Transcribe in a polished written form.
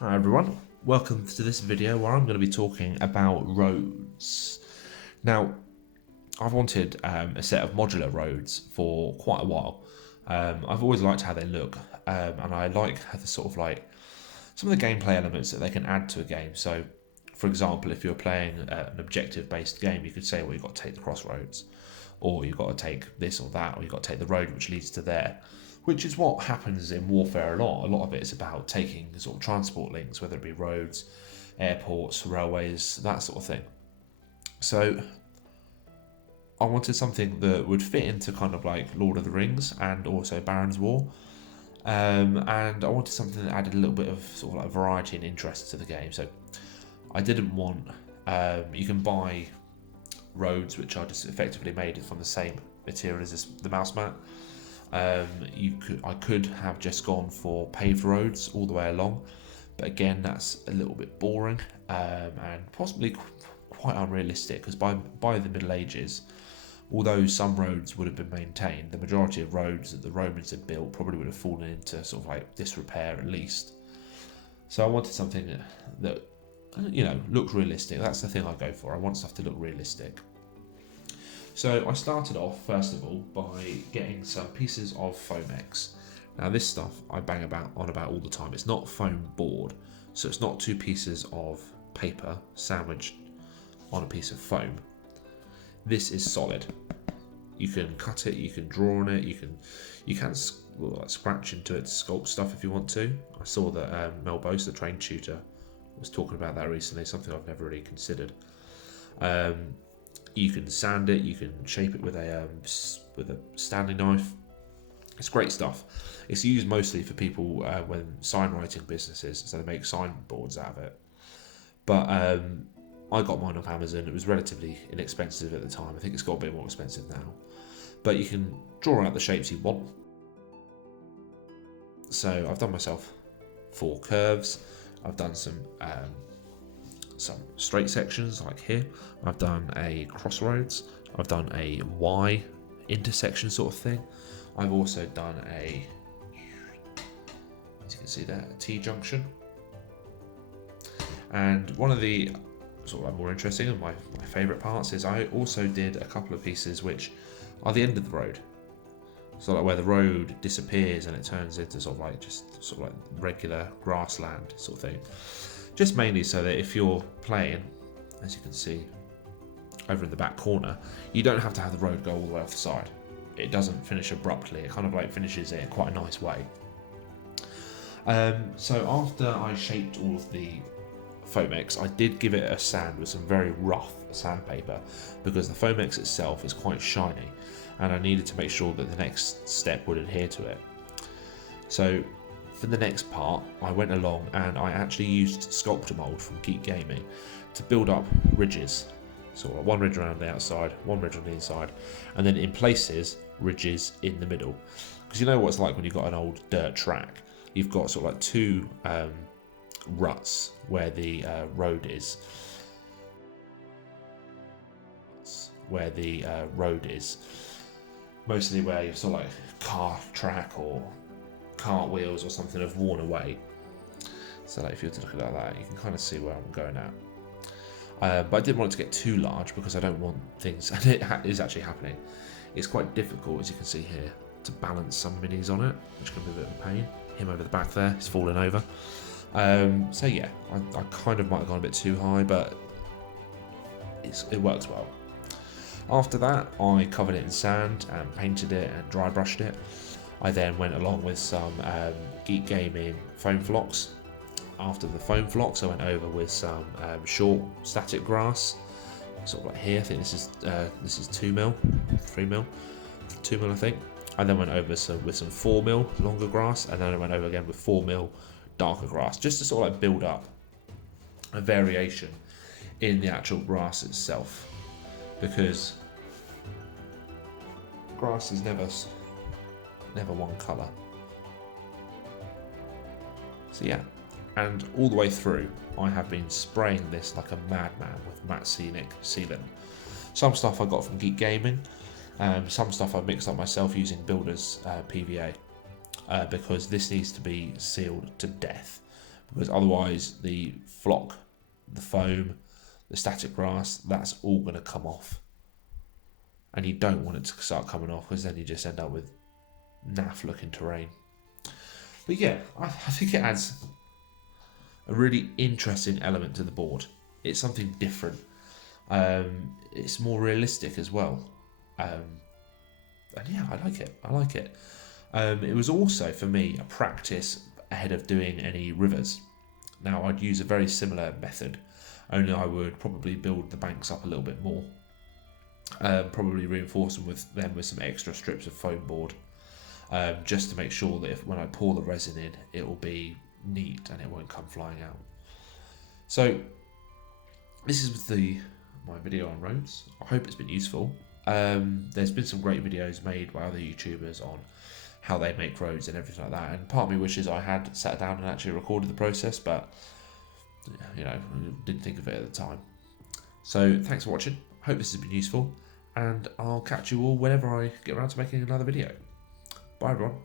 Hi everyone, welcome to this video where I'm going to be talking about roads. Now, I've wanted a set of modular roads for quite a while. I've always liked how they look, and I like how the sort of like some of the gameplay elements that they can add to a game. So, for example, if you're playing an objective-based game, you could say, well, you've got to take the crossroads, or you've got to take this or that, or you've got to take the road which leads to there. Which is what happens in warfare a lot. A lot of it is about taking sort of transport links, whether it be roads, airports, railways, that sort of thing. So I wanted something that would fit into kind of like Lord of the Rings and also Baron's War. And I wanted something that added a little bit of sort of like variety and interest to the game. So I didn't want, you can buy roads which are just effectively made from the same material as the mouse mat. I could have just gone for paved roads all the way along, but again that's a little bit boring and possibly quite unrealistic, because by the Middle Ages, although some roads would have been maintained, the majority of roads that the Romans had built probably would have fallen into sort of like disrepair at least. So I wanted something that looked realistic. That's the thing I go for. I want stuff to look realistic. So I started off, first of all, by getting some pieces of Foamex. Now this stuff I bang on about all the time. It's not foam board, so it's not two pieces of paper sandwiched on a piece of foam. This is solid. You can cut it, you can draw on it, you can scratch into it to sculpt stuff if you want to. I saw that Mel Bose, the train tutor, was talking about that recently, something I've never really considered. You can sand it, you can shape it with a standing knife. It's great stuff. It's used mostly for people when sign writing businesses, so they make signboards out of it. But I got mine off Amazon. It was relatively inexpensive at the time. I think it's got a bit more expensive now. But you can draw out the shapes you want. So I've done myself 4 curves. I've done some straight sections like here. I've done a crossroads. I've done a Y intersection sort of thing. I've also done as you can see there, a T junction. And one of the sort of more interesting and my favourite parts is I also did a couple of pieces which are the end of the road. So like where the road disappears and it turns into sort of like regular grassland sort of thing. Just mainly so that if you're playing, as you can see over in the back corner, you don't have to have the road go all the way off the side. It doesn't finish abruptly, it kind of like finishes it in quite a nice way. So after I shaped all of the Foamex, I did give it a sand with some very rough sandpaper, because the Foamex itself is quite shiny and I needed to make sure that the next step would adhere to it. So for the next part, I went along and I actually used sculptor mold from Geek Gaming to build up ridges. So one ridge around the outside, one ridge on the inside, and then in places, ridges in the middle. Because you know what it's like when you've got an old dirt track. You've got sort of like 2 ruts where the road is. Mostly where you've sort of like car track or cartwheels or something have worn away. So like if you were to look at it like that, you can kind of see where I'm going at. But I didn't want it to get too large because I don't want things, and it is actually happening. It's quite difficult, as you can see here, to balance some minis on it, which can be a bit of a pain. Him over the back there, he's falling over. So yeah, I kind of might have gone a bit too high, but it works well. After that, I covered it in sand and painted it and dry brushed it. I then went along with some Geek Gaming foam flocks. After the foam flocks, I went over with some short static grass, sort of like here. I think this is 2 mil, 3 mil, 2 mil I think. I then went over with some 4 mil longer grass, and then I went over again with 4 mil darker grass, just to sort of like build up a variation in the actual grass itself, because grass is never one colour. So yeah, and all the way through I have been spraying this like a madman with matte sealant. Some stuff I got from Geek Gaming, some stuff I mixed up myself using Builder's PVA, because this needs to be sealed to death because otherwise the flock, the foam, the static grass, that's all going to come off. And you don't want it to start coming off, because then you just end up with naff looking terrain. But yeah, I think it adds a really interesting element to the board. It's something different. It's more realistic as well. And yeah, I like it. It was also, for me, a practice ahead of doing any rivers. Now, I'd use a very similar method, only I would probably build the banks up a little bit more. Probably reinforce them with some extra strips of foam board, just to make sure that when I pour the resin in, it will be neat and it won't come flying out. So this is my video on roads. I hope it's been useful. There's been some great videos made by other YouTubers on how they make roads and everything like that, and part of me wishes I had sat down and actually recorded the process, but didn't think of it at the time. So thanks for watching. Hope this has been useful, and I'll catch you all whenever I get around to making another video. Bye everyone.